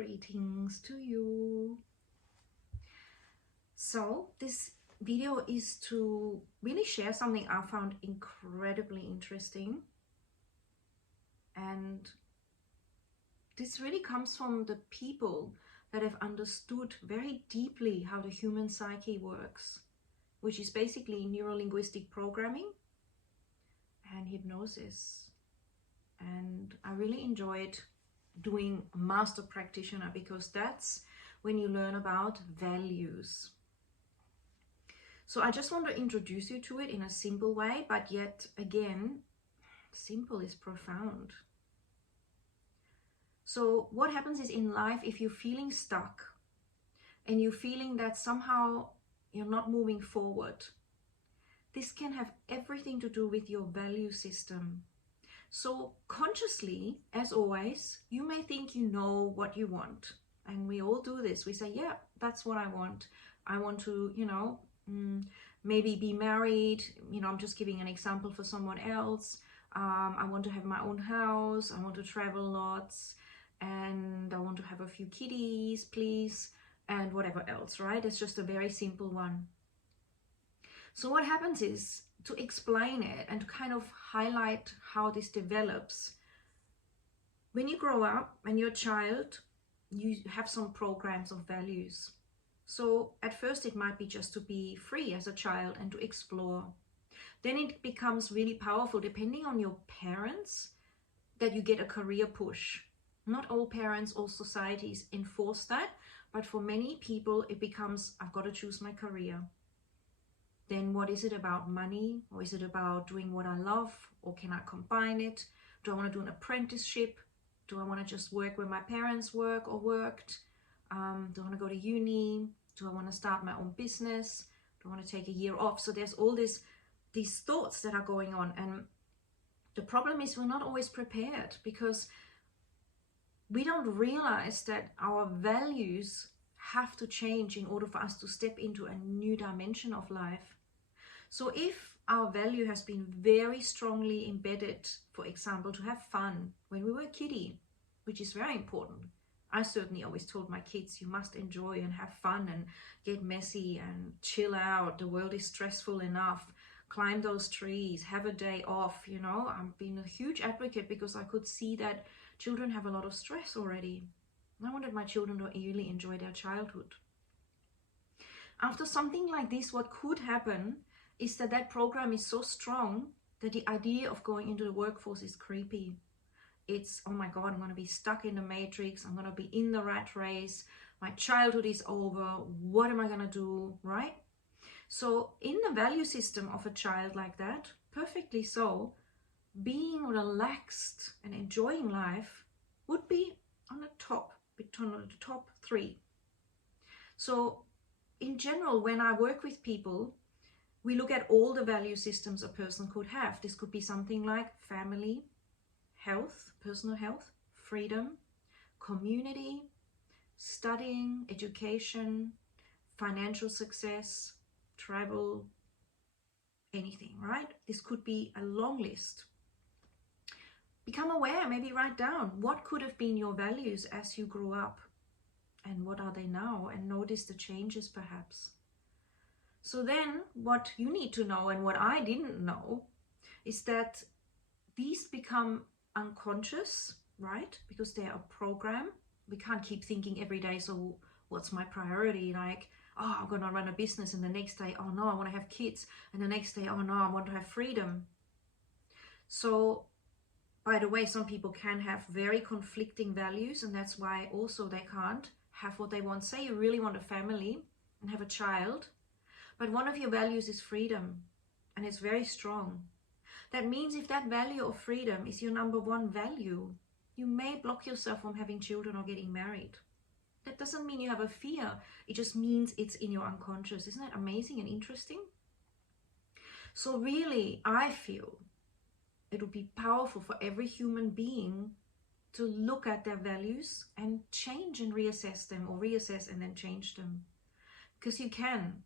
Greetings to you. So this video is to really share something I found incredibly interesting, and this really comes from the people that have understood very deeply how the human psyche works, which is basically neuro-linguistic programming and hypnosis. And I really enjoyed doing master practitioner because that's when you learn about values. So I just want to introduce you to it in a simple way, but yet again, simple is profound. So what happens is, in life, if you're feeling stuck and you're feeling that somehow you're not moving forward, this can have everything to do with your value system. So consciously, as always, you may think you know what you want. And we all do this. We say, yeah, that's what I want. I want to, maybe be married. I'm just giving an example for someone else. I want to have my own house. I want to travel lots. And I want to have a few kitties, please. And whatever else, right? It's just a very simple one. So what happens is, to explain it and to kind of highlight how this develops, when you grow up and you're a child, you have some programs of values. So at first it might be just to be free as a child and to explore. Then it becomes really powerful, depending on your parents, that you get a career push. Not all parents or societies enforce that, but for many people it becomes, I've got to choose my career. Then what is it about money? Or is it about doing what I love? Or can I combine it? Do I want to do an apprenticeship? Do I want to just work where my parents work or worked? Do I want to go to uni? Do I want to start my own business? Do I want to take a year off? So there's all these thoughts that are going on. And the problem is, we're not always prepared, because we don't realize that our values have to change in order for us to step into a new dimension of life. So if our value has been very strongly embedded, for example, to have fun when we were a kiddie, which is very important. I certainly always told my kids, you must enjoy and have fun and get messy and chill out. The world is stressful enough. Climb those trees, have a day off. I've been a huge advocate because I could see that children have a lot of stress already. I wanted my children to really enjoy their childhood. After something like this, what could happen is that program is so strong that the idea of going into the workforce is creepy. It's, oh my God, I'm going to be stuck in the matrix. I'm going to be in the rat race. My childhood is over. What am I going to do, right? So in the value system of a child like that, perfectly so, being relaxed and enjoying life would be on the top, between the top 3. So in general, when I work with people, we look at all the value systems a person could have. This could be something like family, health, personal health, freedom, community, studying, education, financial success, travel, anything, right? This could be a long list. Become aware, maybe write down what could have been your values as you grew up and what are they now, and notice the changes perhaps. So then what you need to know, and what I didn't know, is that these become unconscious, right? Because they're a program. We can't keep thinking every day, so what's my priority? Like, oh, I'm going to run a business, and the next day, oh no, I want to have kids. And the next day, oh no, I want to have freedom. So, by the way, some people can have very conflicting values, and that's why also they can't have what they want. Say you really want a family and have a child, but one of your values is freedom, and it's very strong. That means if that value of freedom is your number one value, you may block yourself from having children or getting married. That doesn't mean you have a fear. It just means it's in your unconscious. Isn't that amazing and interesting? So really, I feel it would be powerful for every human being to look at their values and change and reassess them, or reassess and then change them. Because you can.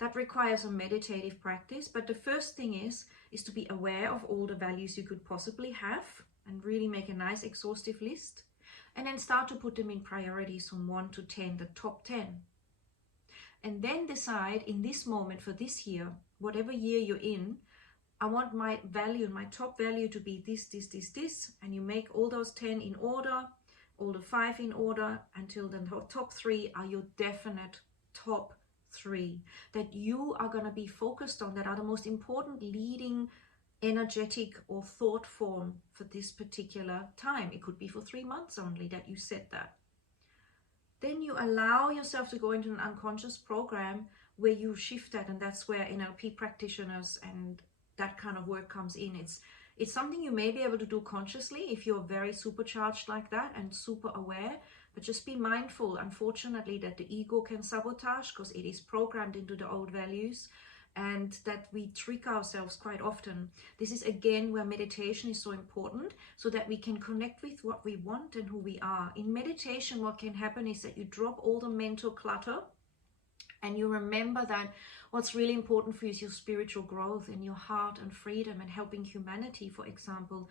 That requires a meditative practice, but the first thing is to be aware of all the values you could possibly have and really make a nice exhaustive list. And then start to put them in priorities from 1 to 10, the top 10. And then decide in this moment for this year, whatever year you're in, I want my value, my top value to be this, this, this, this. And you make all those 10 in order, all the 5 in order, until the top 3 are your definite top 3 that you are going to be focused on, that are the most important leading energetic or thought form for this particular time. It could be for 3 months only that you set that. Then you allow yourself to go into an unconscious program where you shift that, and that's where NLP practitioners and that kind of work comes in. It's something you may be able to do consciously if you're very supercharged like that and super aware, but just be mindful, unfortunately, that the ego can sabotage because it is programmed into the old values, and that we trick ourselves quite often. This is again where meditation is so important, so that we can connect with what we want and who we are. In meditation, what can happen is that you drop all the mental clutter and you remember that what's really important for you is your spiritual growth and your heart and freedom and helping humanity, for example.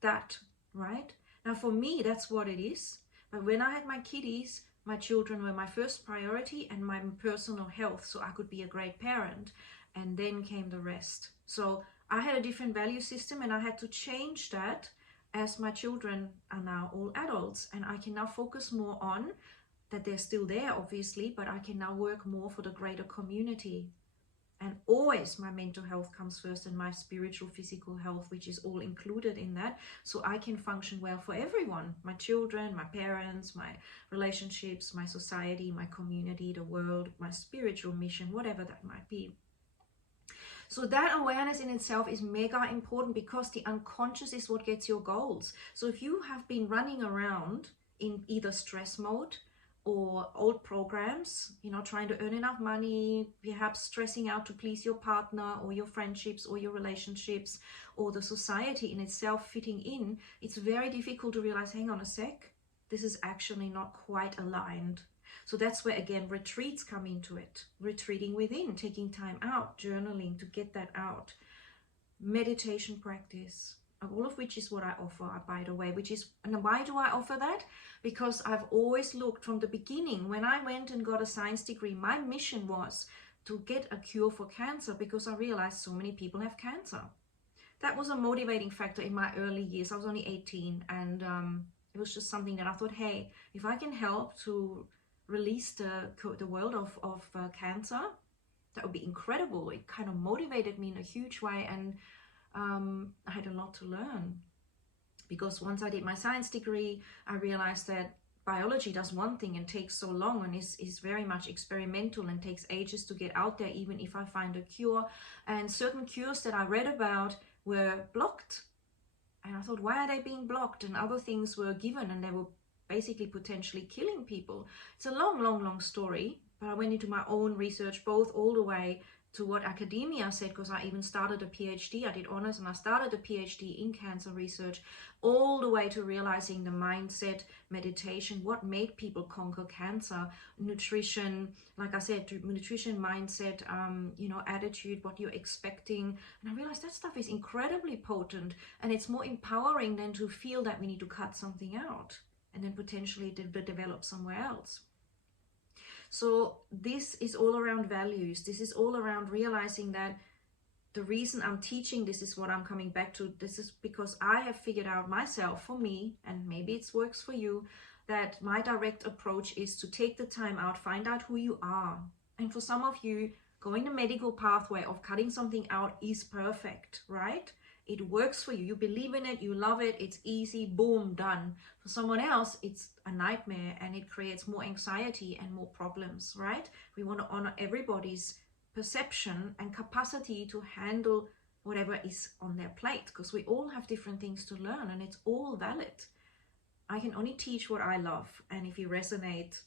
That, right? Now for me, that's what it is. But when I had my kiddies, my children were my first priority, and my personal health, so I could be a great parent. And then came the rest. So I had a different value system, and I had to change that as my children are now all adults. And I can now focus more on that they're still there, obviously, but I can now work more for the greater community. And always my mental health comes first, and my spiritual, physical health, which is all included in that. So I can function well for everyone, my children, my parents, my relationships, my society, my community, the world, my spiritual mission, whatever that might be. So that awareness in itself is mega important, because the unconscious is what gets your goals. So if you have been running around in either stress mode or old programs, trying to earn enough money, perhaps stressing out to please your partner or your friendships or your relationships or the society in itself fitting in, it's very difficult to realize, hang on a sec, this is actually not quite aligned. So that's where, again, retreats come into it. Retreating within, taking time out, journaling to get that out. Meditation practice, all of which is what I offer, by the way, and why do I offer that? Because I've always looked from the beginning, when I went and got a science degree, my mission was to get a cure for cancer, because I realized so many people have cancer. That was a motivating factor in my early years. I was only 18, and it was just something that I thought, hey, if I can help to release the world of cancer, that would be incredible. It kind of motivated me in a huge way, and I had a lot to learn, because once I did my science degree, I realized that biology does one thing and takes so long and is very much experimental and takes ages to get out there, even if I find a cure. And certain cures that I read about were blocked, and I thought, why are they being blocked? And other things were given, and they were basically potentially killing people. It's a long story, but I went into my own research, both all the way to what academia said, because I even started a PhD. I did honors and I started a PhD in cancer research, all the way to realizing the mindset, meditation, what made people conquer cancer, nutrition, like I said, nutrition, mindset, attitude, what you're expecting. And I realized that stuff is incredibly potent, and it's more empowering than to feel that we need to cut something out and then potentially develop somewhere else. So this is all around values. This is all around realizing that the reason I'm teaching this is what I'm coming back to. This is because I have figured out myself, for me, and maybe it works for you, that my direct approach is to take the time out, find out who you are. And for some of you, going the medical pathway of cutting something out is perfect, right? It works for you. You believe in it. You love it. It's easy. Boom, done. For someone else, it's a nightmare, and it creates more anxiety and more problems, right? We want to honor everybody's perception and capacity to handle whatever is on their plate, because we all have different things to learn, and it's all valid. I can only teach what I love, and if you resonate,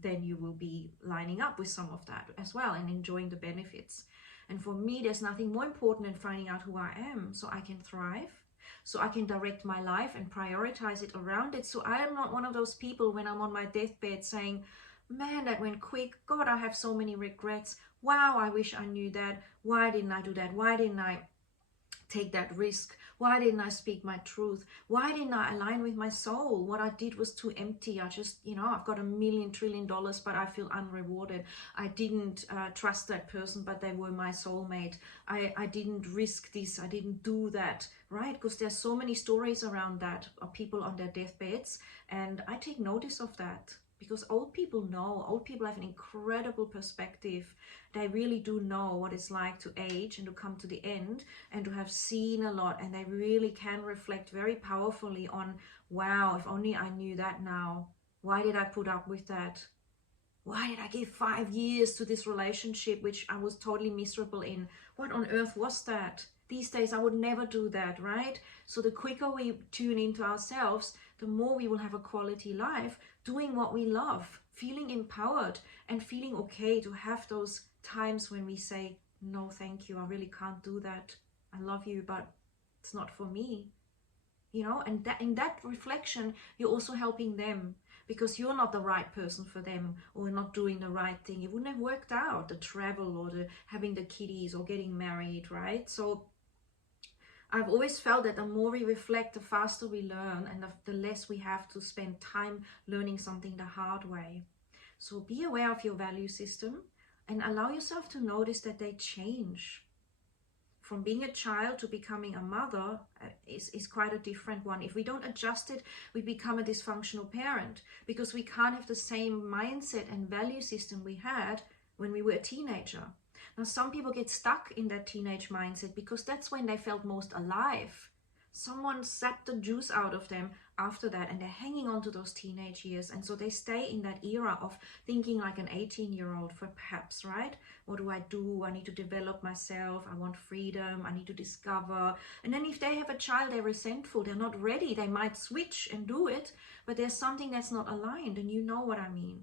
then you will be lining up with some of that as well and enjoying the benefits. And for me, there's nothing more important than finding out who I am, so I can thrive, so I can direct my life and prioritize it around it. So I am not one of those people when I'm on my deathbed saying, man, that went quick. God, I have so many regrets. Wow, I wish I knew that. Why didn't I do that? Why didn't I take that risk? Why didn't I speak my truth? Why didn't I align with my soul? What I did was too empty. I just, I've got $1 trillion, but I feel unrewarded. I didn't trust that person, but they were my soulmate. I didn't risk this. I didn't do that, right? Because there's so many stories around that of people on their deathbeds. And I take notice of that. Because old people know, old people have an incredible perspective. They really do know what it's like to age and to come to the end and to have seen a lot. And they really can reflect very powerfully on, wow, if only I knew that now. Why did I put up with that? Why did I give 5 years to this relationship, which I was totally miserable in? What on earth was that? These days, I would never do that, right? So the quicker we tune into ourselves, the more we will have a quality life, doing what we love, feeling empowered, and feeling okay to have those times when we say, no, thank you, I really can't do that. I love you, but it's not for me. And that in that reflection, you're also helping them, because you're not the right person for them, or not doing the right thing. It wouldn't have worked out, the travel or the having the kiddies or getting married, right? So I've always felt that the more we reflect, the faster we learn, and the less we have to spend time learning something the hard way. So be aware of your value system and allow yourself to notice that they change. From being a child to becoming a mother is quite a different one. If we don't adjust it, we become a dysfunctional parent, because we can't have the same mindset and value system we had when we were a teenager. Now, some people get stuck in that teenage mindset because that's when they felt most alive. Someone sapped the juice out of them after that, and they're hanging on to those teenage years. And so they stay in that era of thinking like an 18-year-old, perhaps, right? What do? I need to develop myself. I want freedom. I need to discover. And then if they have a child, they're resentful. They're not ready. They might switch and do it, but there's something that's not aligned, and you know what I mean.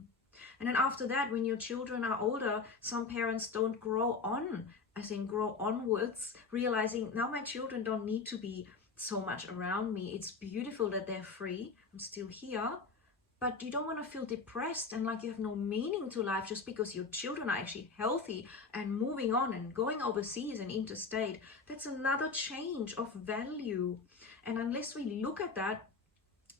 And then after that, when your children are older, some parents don't grow on, as in grow onwards, realizing now my children don't need to be so much around me. It's beautiful that they're free. I'm still here. But you don't want to feel depressed and like you have no meaning to life just because your children are actually healthy and moving on and going overseas and interstate. That's another change of value. And unless we look at that,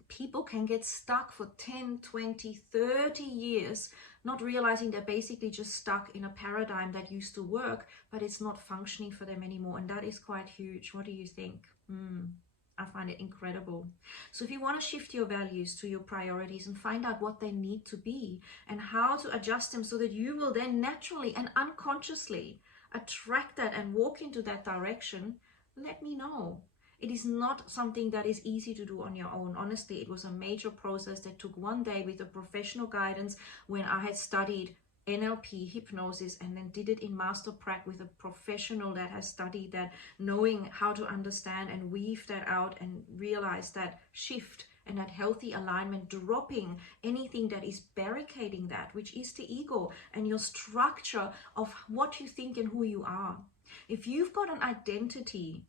people can get stuck for 10, 20, 30 years, not realizing they're basically just stuck in a paradigm that used to work, but it's not functioning for them anymore. And that is quite huge. What do you think? I find it incredible. So if you want to shift your values to your priorities and find out what they need to be and how to adjust them so that you will then naturally and unconsciously attract that and walk into that direction, let me know. It is not something that is easy to do on your own. Honestly, it was a major process that took one day with a professional guidance when I had studied NLP, hypnosis, and then did it in master prac with a professional that has studied that, knowing how to understand and weave that out and realize that shift and that healthy alignment, dropping anything that is barricading that, which is the ego and your structure of what you think and who you are. If you've got an identity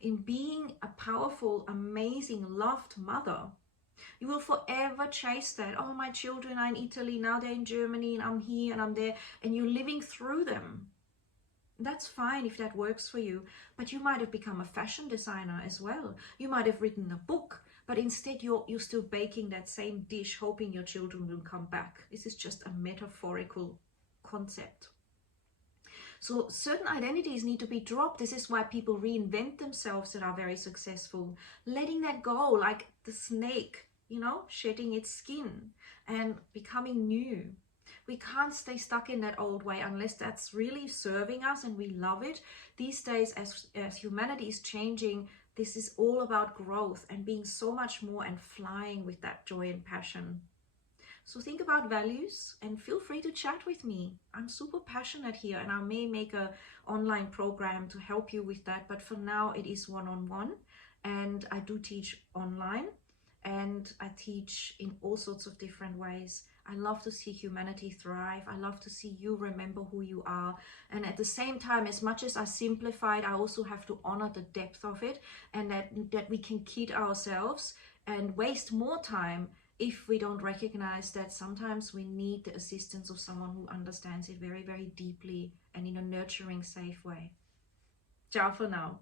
in being a powerful, amazing, loved mother, you will forever chase that. Oh, my children are in Italy, now they're in Germany, and I'm here and I'm there, and you're living through them. That's fine if that works for you, but you might have become a fashion designer as well. You might have written a book, but instead you're still baking that same dish, hoping your children will come back. This is just a metaphorical concept. So certain identities need to be dropped. This is why people reinvent themselves that are very successful. Letting that go, like the snake, shedding its skin and becoming new. We can't stay stuck in that old way unless that's really serving us and we love it. These days, as humanity is changing, this is all about growth and being so much more and flying with that joy and passion. So think about values and feel free to chat with me. I'm super passionate here, and I may make an online program to help you with that. But for now, it is one-on-one, and I do teach online, and I teach in all sorts of different ways. I love to see humanity thrive. I love to see you remember who you are. And at the same time, as much as I simplify it, I also have to honor the depth of it, and that we can kid ourselves and waste more time if we don't recognize that sometimes we need the assistance of someone who understands it very, very deeply and in a nurturing, safe way. Ciao for now.